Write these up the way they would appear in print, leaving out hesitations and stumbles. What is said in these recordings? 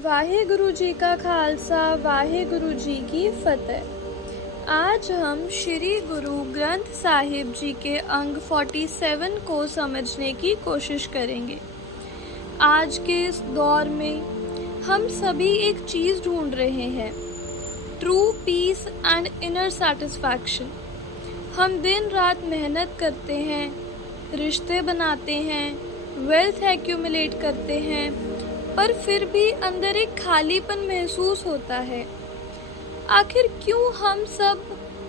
वाहेगुरु जी का खालसा वाहेगुरु जी की फतेह। आज हम श्री गुरु ग्रंथ साहिब जी के अंग 47 को समझने की कोशिश करेंगे। आज के इस दौर में हम सभी एक चीज़ ढूंढ रहे हैं, true peace and inner satisfaction. हम दिन रात मेहनत करते हैं, रिश्ते बनाते हैं, वेल्थ एक्यूमुलेट करते हैं, पर फिर भी अंदर एक खालीपन महसूस होता है। आखिर क्यों हम सब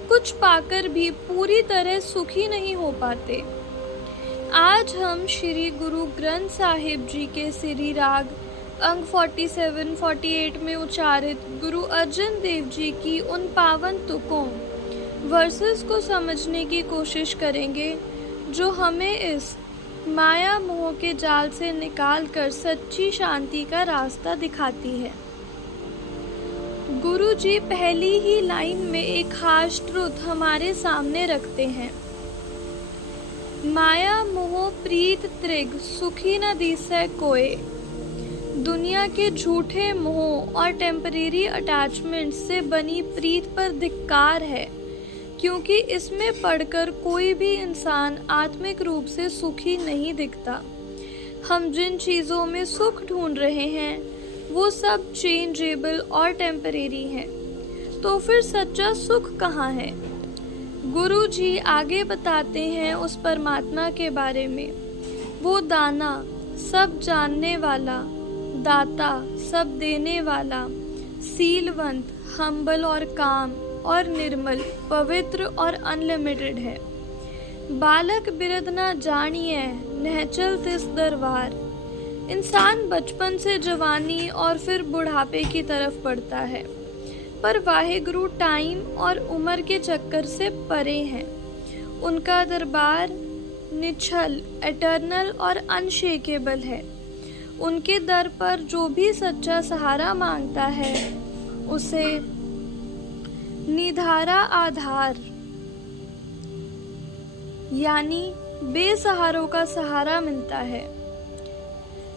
कुछ पाकर भी पूरी तरह सुखी नहीं हो पाते? आज हम श्री गुरु ग्रंथ साहिब जी के सिरी राग अंग 47-48 में उच्चारित गुरु अर्जन देव जी की उन पावन तुकों वर्सेस को समझने की कोशिश करेंगे, जो हमें इस माया मोह के जाल से निकालकर सच्ची शांति का रास्ता दिखाती है। गुरु जी पहली ही लाइन में एक हार्श ट्रुथ हमारे सामने रखते हैं। माया मोह प्रीत त्रिग सुखी न दिसै कोय। दुनिया के झूठे मोह और टेम्परेरी अटैचमेंट से बनी प्रीत पर धिक्कार है, क्योंकि इसमें पढ़कर कोई भी इंसान आत्मिक रूप से सुखी नहीं दिखता। हम जिन चीज़ों में सुख ढूंढ रहे हैं वो सब चेंजेबल और टेम्परेरी हैं। तो फिर सच्चा सुख कहाँ है? गुरु जी आगे बताते हैं उस परमात्मा के बारे में। वो दाना, सब जानने वाला, दाता, सब देने वाला, सीलवंत, हम्बल और काम और निर्मल, पवित्र और अनलिमिटेड है। बालक बिरद ना जानिए नहचल तिस दरबार। इंसान बचपन से जवानी और फिर बुढ़ापे की तरफ बढ़ता है, पर वाहेगुरु टाइम और उम्र के चक्कर से परे हैं। उनका दरबार निश्चल, एटर्नल और अनशेकेबल है। उनके दर पर जो भी सच्चा सहारा मांगता है उसे निधारा आधार यानी बेसहारों का सहारा मिलता है।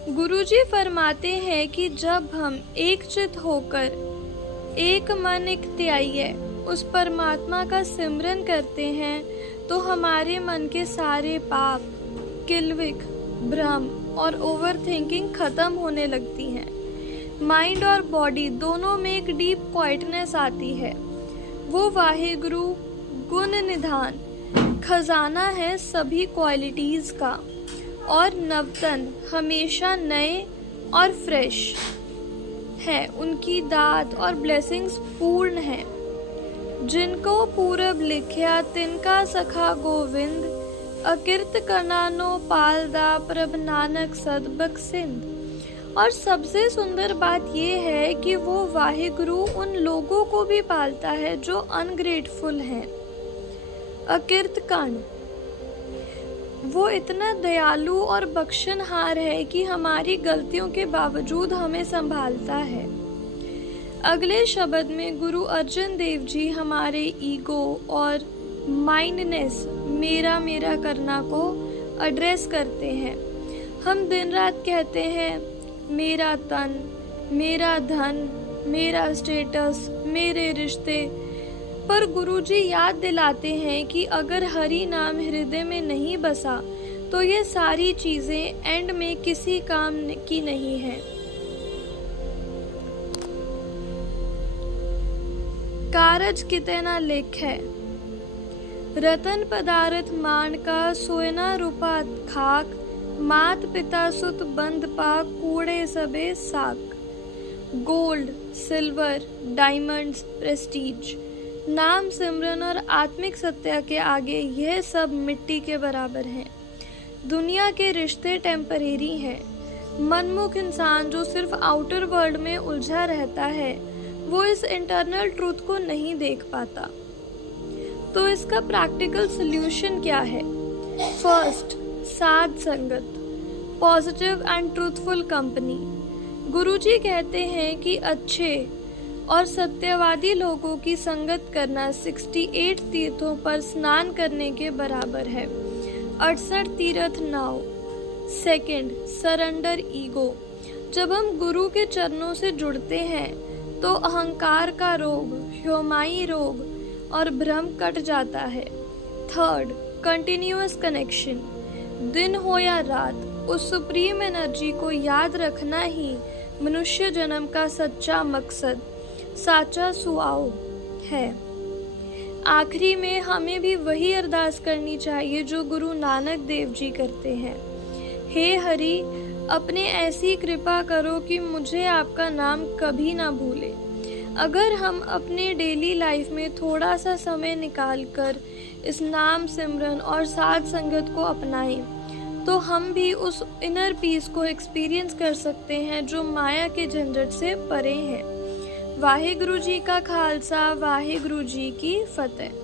गुरुजी फरमाते हैं कि जब हम एक चित होकर एक मन एक त्याय उस परमात्मा का सिमरन करते हैं तो हमारे मन के सारे पाप, किल्विक, भ्रम और ओवर थिंकिंग खत्म होने लगती हैं। माइंड और बॉडी दोनों में एक डीप क्वाइटनेस आती है। वो वाहेगुरु गुण निधान खजाना है सभी क्वालिटीज़ का, और नवतन हमेशा नए और फ्रेश है। उनकी दात और ब्लेसिंग्स पूर्ण है। जिनको पूरब लिखया तिनका सखा गोविंद, अकिर्त करनानो पालदा प्रभ नानक सदबक सिंध। और सबसे सुंदर बात यह है कि वो वाहेगुरु उन लोगों को भी पालता है जो अनग्रेटफुल हैं। अकिर्तकर्ण, वो इतना दयालु और बख्शनहार है कि हमारी गलतियों के बावजूद हमें संभालता है। अगले शब्द में गुरु अर्जन देव जी हमारे ईगो और माइंडनेस, मेरा मेरा करना को एड्रेस करते हैं। हम दिन रात कहते हैं मेरा तन, मेरा धन, मेरा स्टेटस, मेरे रिश्ते, पर गुरुजी याद दिलाते हैं कि अगर हरि नाम हृदय में नहीं बसा तो ये सारी चीजें एंड में किसी काम की नहीं है। कारज कितना लेख है, रतन पदार्थ मान का सोना रूपा खाक। मात पिता सुत बंद पा कूड़े सबे साक। गोल्ड, सिल्वर, डायमंड्स, प्रेस्टीज, नाम सिमरन और आत्मिक सत्य के आगे यह सब मिट्टी के बराबर हैं। दुनिया के रिश्ते टेम्परेरी हैं। मनमुख इंसान जो सिर्फ आउटर वर्ल्ड में उलझा रहता है वो इस इंटरनल ट्रूथ को नहीं देख पाता। तो इसका प्रैक्टिकल सल्यूशन क्या है? फर्स्ट, साध संगत, पॉजिटिव एंड ट्रूथफुल कंपनी। गुरुजी कहते हैं कि अच्छे और सत्यवादी लोगों की संगत करना 68 तीर्थों पर स्नान करने के बराबर है। 68 तीर्थ नाव। Second, surrender ego. जब हम गुरु के चरणों से जुड़ते हैं तो अहंकार का रोग, ह्योमाई रोग और भ्रम कट जाता है। Third, continuous connection. दिन हो या रात, उस सुप्रीम एनर्जी को याद रखना ही मनुष्य जन्म का सच्चा मकसद, साचा सुआओ है। आखिरी में हमें भी वही अरदास करनी चाहिए जो गुरु नानक देव जी करते हैं। हे हरि, अपने ऐसी कृपा करो कि मुझे आपका नाम कभी ना भूले। अगर हम अपने डेली लाइफ में थोड़ा सा समय निकालकर इस नाम सिमरन और साध संगत को अपनाएं तो हम भी उस इनर पीस को एक्सपीरियंस कर सकते हैं जो माया के झंझट से परे है। वाहिगुरु जी का खालसा, वाहिगुरु जी की फतेह।